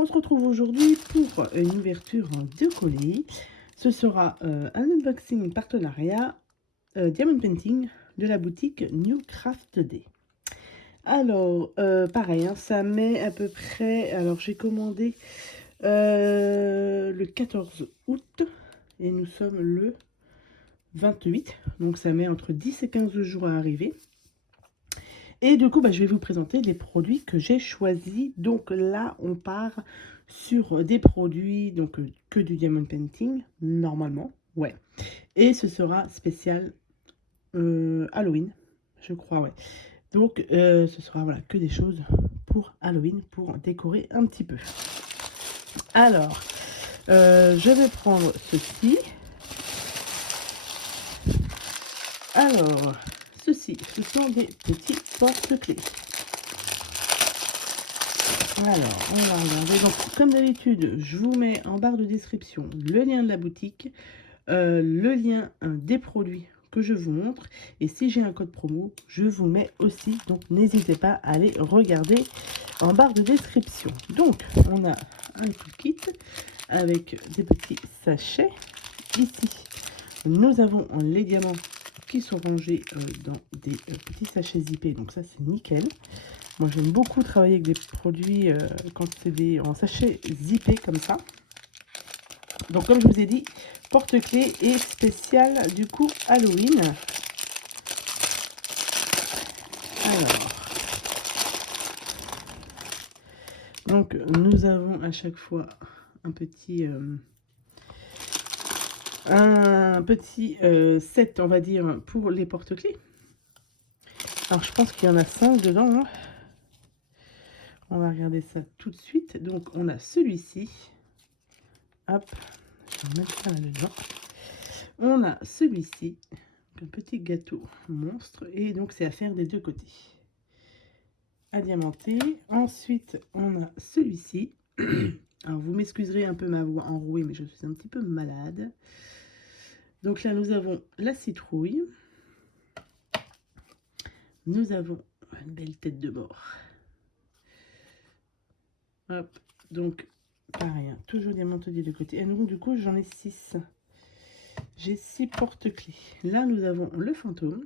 on se retrouve aujourd'hui pour une ouverture de colis. Ce sera un unboxing partenariat Diamond Painting de la boutique New Craft Day. Alors, pareil, hein, ça met à peu près... Alors, j'ai commandé le 14 août et nous sommes le 28. Donc, ça met entre 10 et 15 jours à arriver. Et du coup, je vais vous présenter les produits que j'ai choisis. Donc là, on part sur des produits donc que du Diamond Painting, normalement, ouais. Et ce sera spécial Halloween, je crois, ouais. Donc ce sera voilà, que des choses pour Halloween, pour décorer un petit peu. Alors, je vais prendre ceci. Alors, ceci, ce sont des petits porte-clés. Alors, on va regarder. Donc, comme d'habitude, je vous mets en barre de description le lien de la boutique, le lien des produits que je vous montre. Et si j'ai un code promo, je vous mets aussi. Donc, n'hésitez pas à aller regarder en barre de description. Donc, on a un kit avec des petits sachets. Ici, nous avons les diamants qui sont rangés dans des petits sachets zippés. Donc, ça, c'est nickel. Moi, j'aime beaucoup travailler avec des produits quand c'est en sachet zippé comme ça. Donc, comme je vous ai dit, porte-clés et spécial du coup Halloween. Alors, donc nous avons à chaque fois un petit set, on va dire, pour les porte-clés. Alors, je pense qu'il y en a 5 dedans. Hein. On va regarder ça tout de suite. Donc, on a celui-ci. Hop, je vais mettre ça là-dedans. On a celui-ci, un petit gâteau monstre. Et donc, c'est à faire des deux côtés. À diamanter. Ensuite, on a celui-ci. Alors, vous m'excuserez un peu ma voix enrouée, mais je suis un petit peu malade. Donc là, nous avons la citrouille. Nous avons une belle tête de mort. Hop, donc, pareil, hein, toujours diamanté des deux côtés. Et donc, du coup, j'en ai 6. J'ai 6 porte-clés. Là, nous avons le fantôme.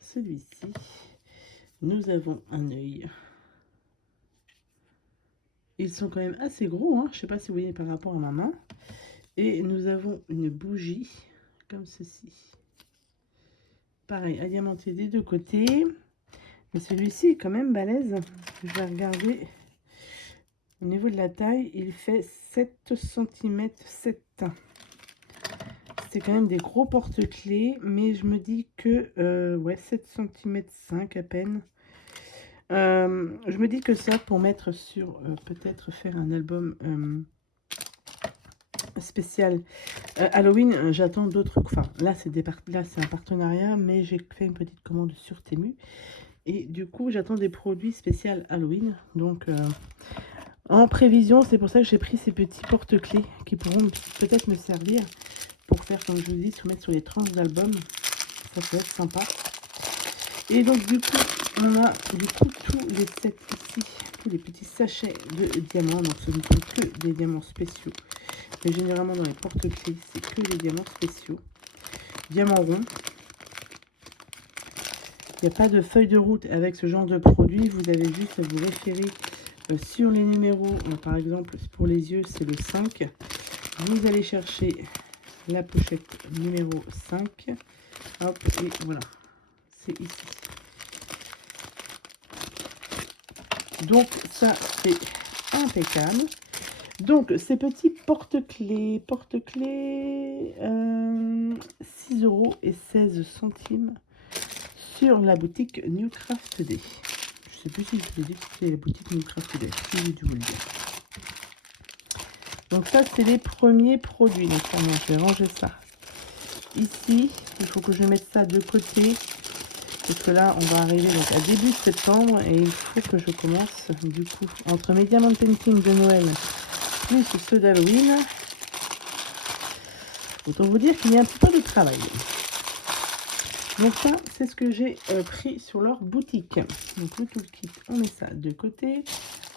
Celui-ci. Nous avons un œil. Ils sont quand même assez gros, hein. Je ne sais pas si vous voyez par rapport à ma main. Et nous avons une bougie, comme ceci. Pareil, à diamanter des deux côtés. Mais celui-ci est quand même balèze. Je vais regarder. Au niveau de la taille, il fait 7 cm 7. C'est quand même des gros porte-clés, mais je me dis que ouais, 7 cm 5 à peine. Je me dis que ça pour mettre sur peut-être faire un album spécial Halloween. J'attends d'autres. Enfin, là c'est un partenariat, mais j'ai fait une petite commande sur Temu et du coup j'attends des produits spéciaux Halloween. Donc en prévision, c'est pour ça que j'ai pris ces petits porte-clés qui pourront peut-être me servir pour faire, comme je vous dis, soumettre sur les tranches d'album. Ça peut être sympa. Et donc du coup, on a du coup tous les sets ici, tous les petits sachets de diamants. Donc ce ne sont que des diamants spéciaux. Mais généralement dans les porte-clés, c'est que les diamants spéciaux. Diamants ronds. Il n'y a pas de feuille de route avec ce genre de produit. Vous avez juste à vous référer sur les numéros. Par exemple, pour les yeux, c'est le 5. Vous allez chercher la pochette numéro 5. Hop, et voilà. C'est ici. Donc, ça, c'est impeccable. Donc, ces petits porte-clés, 6 € et 16 centimes sur la boutique New Craft Day. Je ne sais plus si je vous ai dit que c'était la boutique New Craft Day. Si j'ai dû vous le dire. Donc, ça, c'est les premiers produits. Donc, je vais ranger ça ici. Il faut que je mette ça de côté. Parce que là, on va arriver donc à début septembre et il faut que je commence, du coup, entre mes Diamond Painting de Noël plus ceux d'Halloween. Autant vous dire qu'il y a un petit peu de travail. Donc ça, c'est ce que j'ai pris sur leur boutique. Donc le toolkit, on met ça de côté.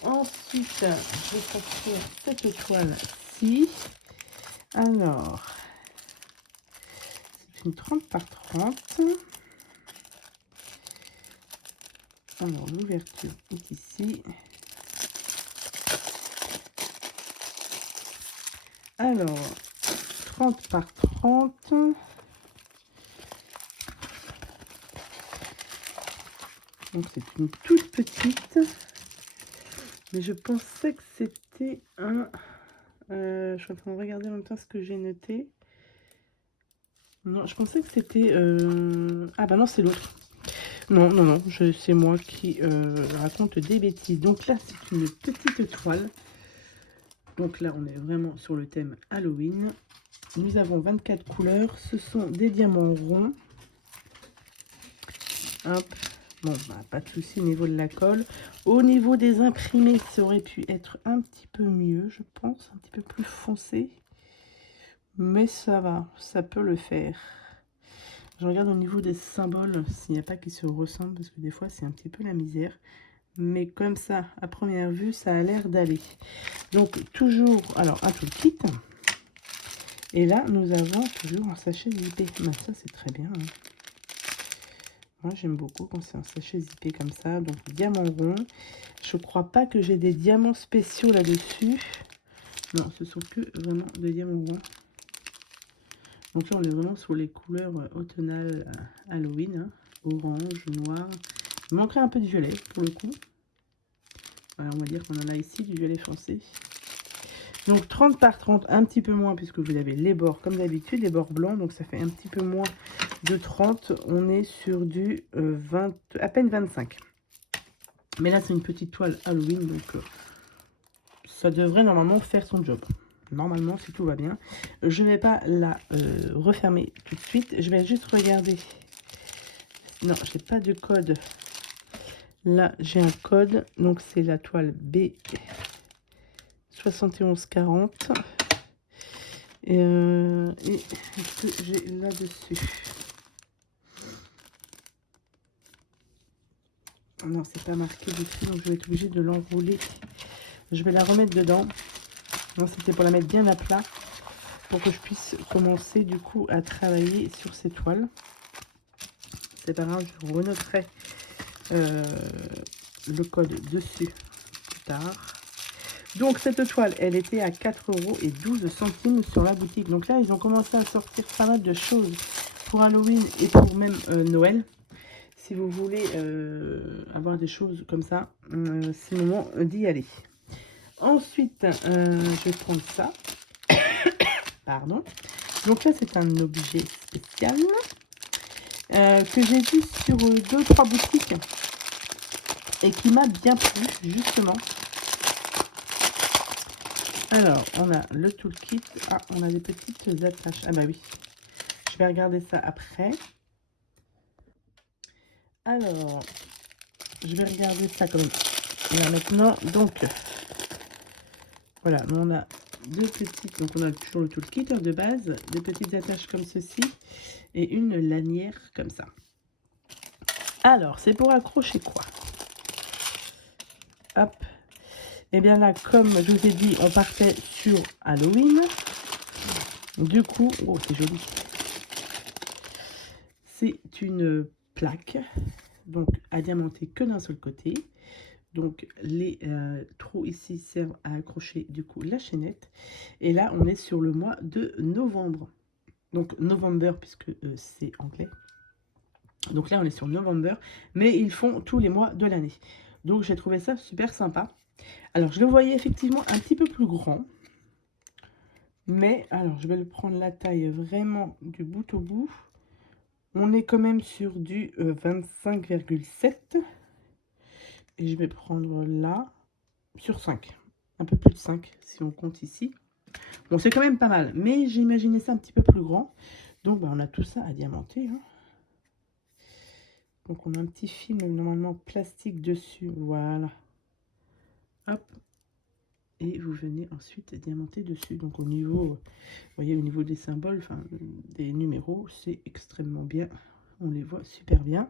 Ensuite, je vais sortir cette toile-ci. Alors, c'est une 30 par 30. Alors, l'ouverture est ici. Alors, 30 par 30. Donc, c'est une toute petite. Mais je pensais que c'était un... je suis en train de regarder en même temps ce que j'ai noté. Non, je pensais que c'était... Ah bah non, c'est l'autre. Non, non, non, c'est moi qui raconte des bêtises. Donc là, c'est une petite toile. Donc là, on est vraiment sur le thème Halloween. Nous avons 24 couleurs. Ce sont des diamants ronds. Hop. Bon, bah, pas de souci au niveau de la colle. Au niveau des imprimés, ça aurait pu être un petit peu mieux, je pense. Un petit peu plus foncé. Mais ça va, ça peut le faire. Je regarde au niveau des symboles, s'il n'y a pas qui se ressemblent, parce que des fois, c'est un petit peu la misère. Mais comme ça, à première vue, ça a l'air d'aller. Donc, toujours, alors, un toolkit. Et là, nous avons toujours un sachet zippé. Ben, ça, c'est très bien. Hein. Moi, j'aime beaucoup quand c'est un sachet zippé comme ça. Donc, diamant rond. Je crois pas que j'ai des diamants spéciaux là-dessus. Non, ce sont que vraiment des diamants ronds. Donc là, on est vraiment sur les couleurs automnales Halloween. Hein. Orange, noir. Il manquerait un peu de violet pour le coup. Voilà, on va dire qu'on en a ici du violet foncé. Donc 30 par 30, un petit peu moins puisque vous avez les bords comme d'habitude, les bords blancs. Donc ça fait un petit peu moins de 30. On est sur du 20, à peine 25. Mais là, c'est une petite toile Halloween. Donc ça devrait normalement faire son job. Normalement, si tout va bien. Je ne vais pas la refermer tout de suite. Je vais juste regarder. Non, je n'ai pas de code. Là, j'ai un code. Donc, c'est la toile B7140. Et ce que j'ai là-dessus. Non, c'est pas marqué dessus. Donc, je vais être obligée de l'enrouler. Je vais la remettre dedans. Non, c'était pour la mettre bien à plat. Pour que je puisse commencer, du coup, à travailler sur ces toiles. C'est pas grave, je renoterai le code dessus plus tard. Donc cette toile, elle était à 4,12 € sur la boutique. Donc là, ils ont commencé à sortir pas mal de choses pour Halloween et pour même Noël. Si vous voulez avoir des choses comme ça, c'est le moment d'y aller. Ensuite, je vais prendre ça. Pardon. Donc là, c'est un objet spécial que j'ai vu sur 2-3 boutiques et qui m'a bien plu, justement. Alors, on a le toolkit. Ah, on a des petites attaches. Ah bah oui. Je vais regarder ça après. Alors, je vais regarder ça comme là maintenant. Donc, voilà, on a deux petites. Donc, on a toujours le toolkit de base. Des petites attaches comme ceci. Et une lanière comme ça. Alors, c'est pour accrocher quoi? Hop. Et bien là, comme je vous ai dit, on partait sur Halloween. Du coup, oh, c'est joli. C'est une plaque, donc à diamanter que d'un seul côté. Donc les trous ici servent à accrocher du coup la chaînette. Et là, on est sur le mois de novembre. Donc November, puisque c'est anglais. Donc là, on est sur November, mais ils font tous les mois de l'année. Donc j'ai trouvé ça super sympa. Alors, je le voyais effectivement un petit peu plus grand. Mais, alors, je vais le prendre la taille vraiment du bout au bout. On est quand même sur du 25,7. Et je vais prendre là, sur 5. Un peu plus de 5, si on compte ici. Bon, c'est quand même pas mal. Mais j'imaginais ça un petit peu plus grand. Donc, bah, on a tout ça à diamanter. Hein. Donc, on a un petit film, normalement, plastique dessus. Voilà. Hop. Et vous venez ensuite diamanter dessus. Donc au niveau, vous voyez, au niveau des symboles, enfin des numéros, c'est extrêmement bien. On les voit super bien.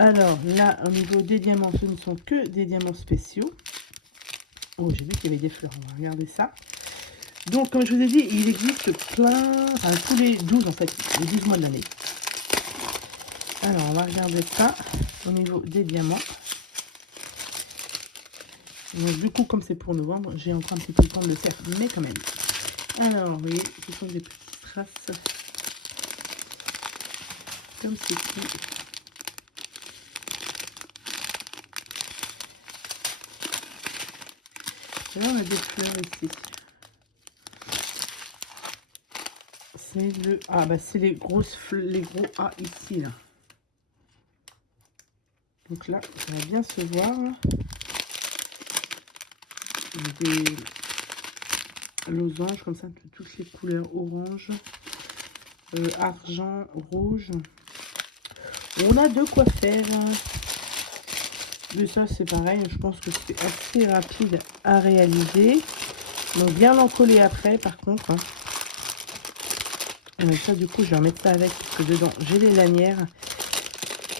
Alors là, au niveau des diamants, ce ne sont que des diamants spéciaux. Oh, j'ai vu qu'il y avait des fleurs. On va regarder ça. Donc, comme je vous ai dit, il existe plein... Enfin, tous les 12, en fait. Les 12 mois de l'année. Alors, on va regarder ça au niveau des diamants. Donc, du coup, comme c'est pour novembre, j'ai encore un petit peu le temps de le faire. Mais quand même. Alors, vous voyez, ce sont des petites traces. Comme ceci. Là, on a des fleurs ici. C'est le... Ah, bah, c'est les grosses les gros A ici, là. Donc là, ça va bien se voir. Des losanges, comme ça, de toutes les couleurs orange, argent, rouge. On a de quoi faire. Mais ça, c'est pareil. Je pense que c'est assez rapide à réaliser. Donc, bien l'encoller après, par contre. Hein. Et ça, du coup, je vais remettre ça avec, parce que dedans, j'ai les lanières.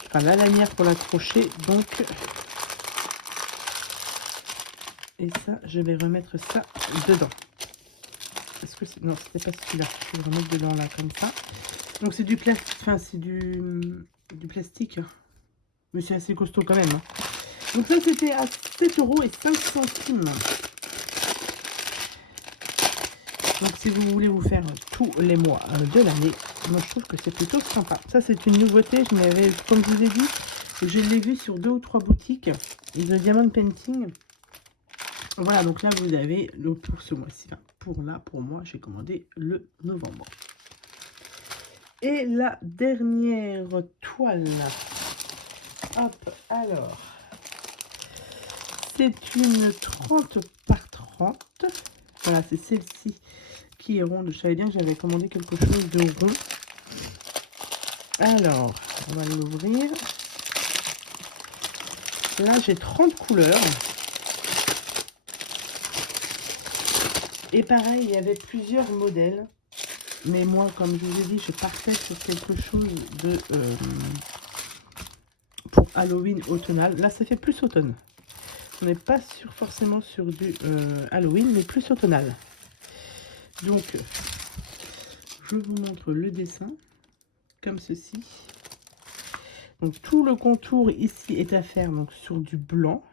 Enfin, la lanière pour l'accrocher. Donc, et ça, je vais remettre ça dedans. Est-ce que c'est... Non, c'était pas celui-là. Je vais le remettre dedans, là, comme ça. Donc, c'est du plastique. Enfin, c'est du plastique. Mais c'est assez costaud quand même. Hein. Donc, ça, c'était à 7,05 €. Donc, si vous voulez vous faire tous les mois de l'année, moi, je trouve que c'est plutôt sympa. Ça, c'est une nouveauté. Je m'avais, comme je vous ai dit, je l'ai vu sur 2 ou 3 boutiques. Et le Diamond Painting. Voilà, donc là, vous avez le pour ce mois-ci. Pour moi, j'ai commandé le novembre. Et la dernière toile. Hop, alors. C'est une 30 par 30. Voilà, c'est celle-ci qui est ronde. Je savais bien que j'avais commandé quelque chose de rond. Alors, on va l'ouvrir. Là, j'ai 30 couleurs. Et pareil, il y avait plusieurs modèles. Mais moi, comme je vous ai dit, je partais sur quelque chose de... pour Halloween automnal. Là, ça fait plus automne. On n'est pas forcément sur du Halloween, mais plus automnal. Donc, je vous montre le dessin, comme ceci. Donc, tout le contour ici est à faire donc, sur du blanc.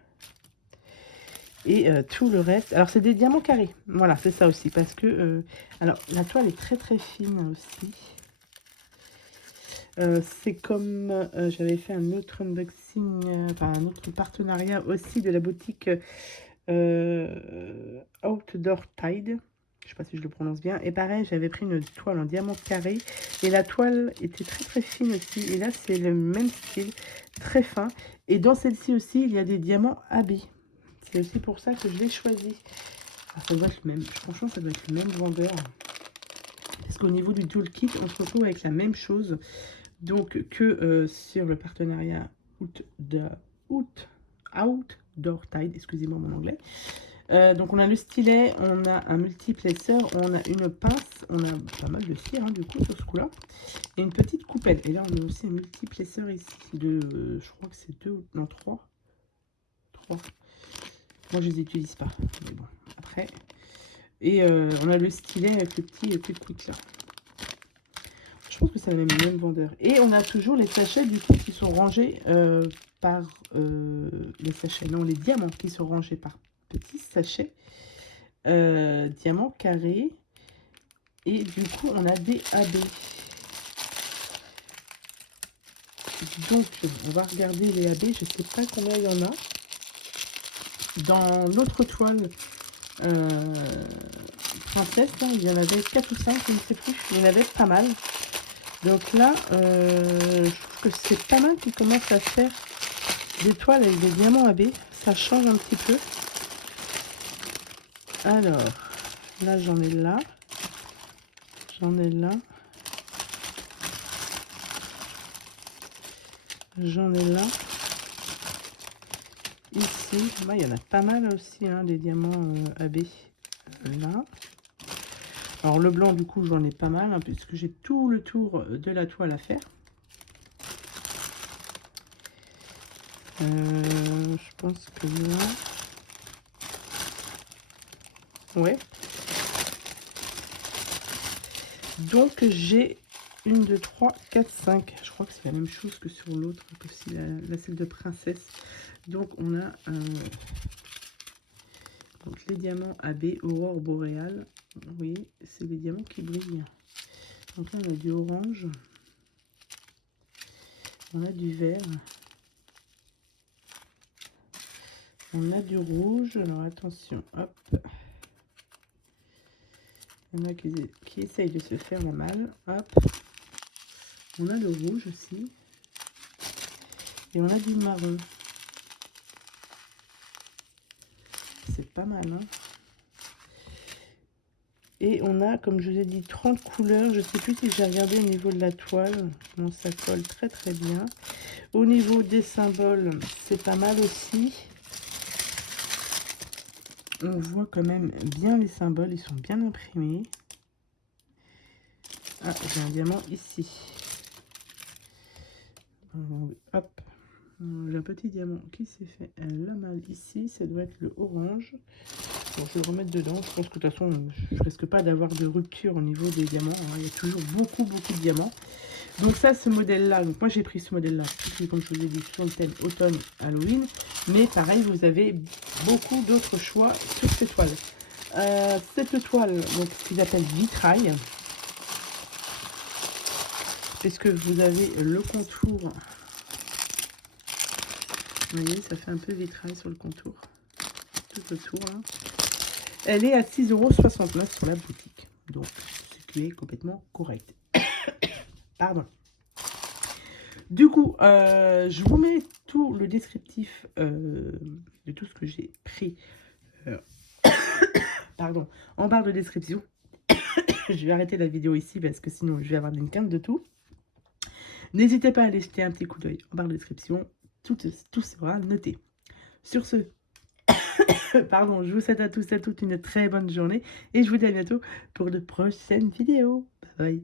Et tout le reste... Alors, c'est des diamants carrés. Voilà, c'est ça aussi. Parce que... alors, la toile est très, très fine aussi. C'est comme... j'avais fait un autre unboxing... enfin, un autre partenariat aussi de la boutique Outdoor Tide. Je sais pas si je le prononce bien. Et pareil, j'avais pris une toile en diamant carré. Et la toile était très, très fine aussi. Et là, c'est le même style. Très fin. Et dans celle-ci aussi, il y a des diamants AB. C'est aussi pour ça que je l'ai choisi. Alors, ça doit être le même. Franchement, ça doit être le même vendeur. Parce qu'au niveau du toolkit, on se retrouve avec la même chose. Donc, que sur le partenariat Outdoor Tide. Excusez-moi mon anglais. Donc, on a le stylet, on a un multiplaceur, on a une pince, on a pas mal de cire, hein, du coup, sur ce coup-là. Et une petite coupelle. Et là, on a aussi un multiplaceur ici de, je crois que c'est 2, non, 3. 3. Moi, je les utilise pas. Mais bon, après. Et on a le stylet avec le petit quick là. Je pense que c'est le même vendeur. Et on a toujours les sachets du coup qui sont rangés par les sachets. Non, les diamants qui sont rangés par petits sachets. Diamants carrés. Et du coup, on a des AB. Donc, on va regarder les AB. Je ne sais pas combien il y en a. Dans l'autre toile princesse, là, il y en avait 4 ou 5, je ne sais plus. Il y en avait pas mal. Donc là, je trouve que c'est pas mal qu'ils commencent à faire des toiles avec des diamants AB. Ça change un petit peu. Alors, là, j'en ai là. J'en ai là. J'en ai là. Ici, bah, il y en a pas mal aussi, hein, des diamants AB. Là. Alors, le blanc, du coup, j'en ai pas mal, hein, puisque j'ai tout le tour de la toile à faire. Je pense que là... Ouais. Donc j'ai 1, 2, 3, 4, 5. Je crois que c'est la même chose que sur l'autre, que si la celle de princesse. Donc on a donc les diamants AB Aurore Boréale. Oui, c'est les diamants qui brillent. Donc là on a du orange. On a du vert. On a du rouge. Alors attention, hop. Il y en a qui essayent de se faire la malle. Hop. On a le rouge aussi. Et on a du marron. C'est pas mal, hein. Et on a, comme je vous ai dit, 30 couleurs. Je ne sais plus si j'ai regardé au niveau de la toile. Bon, ça colle très très bien. Au niveau des symboles, c'est pas mal aussi. On voit quand même bien les symboles. Ils sont bien imprimés. Ah, j'ai un diamant ici. Hop. J'ai un petit diamant qui s'est fait la malle ici. Ça doit être le orange. Bon, je vais le remettre dedans. Je pense que de toute façon, je risque pas d'avoir de rupture au niveau des diamants, hein. Il y a toujours beaucoup de diamants. Donc ça, ce modèle-là, donc moi j'ai pris ce modèle-là, comme je vous ai dit, sur le thème automne Halloween. Mais pareil, vous avez beaucoup d'autres choix sur ces toiles. Cette toile, donc qu'ils appellent vitrail, puisque vous avez le contour. Vous voyez, ça fait un peu vitrail sur le contour. Tout autour, là. Elle est à 6,69 € sur la boutique. Donc, ce qui est complètement correct. Pardon. Du coup, je vous mets tout le descriptif de tout ce que j'ai pris pardon, en barre de description. Je vais arrêter la vidéo ici parce que sinon je vais avoir une quinte de tout. N'hésitez pas à aller jeter un petit coup d'œil en barre de description. Tout sera noté. Sur ce, pardon, je vous souhaite à tous et à toutes une très bonne journée et je vous dis à bientôt pour de prochaines vidéos. Bye bye.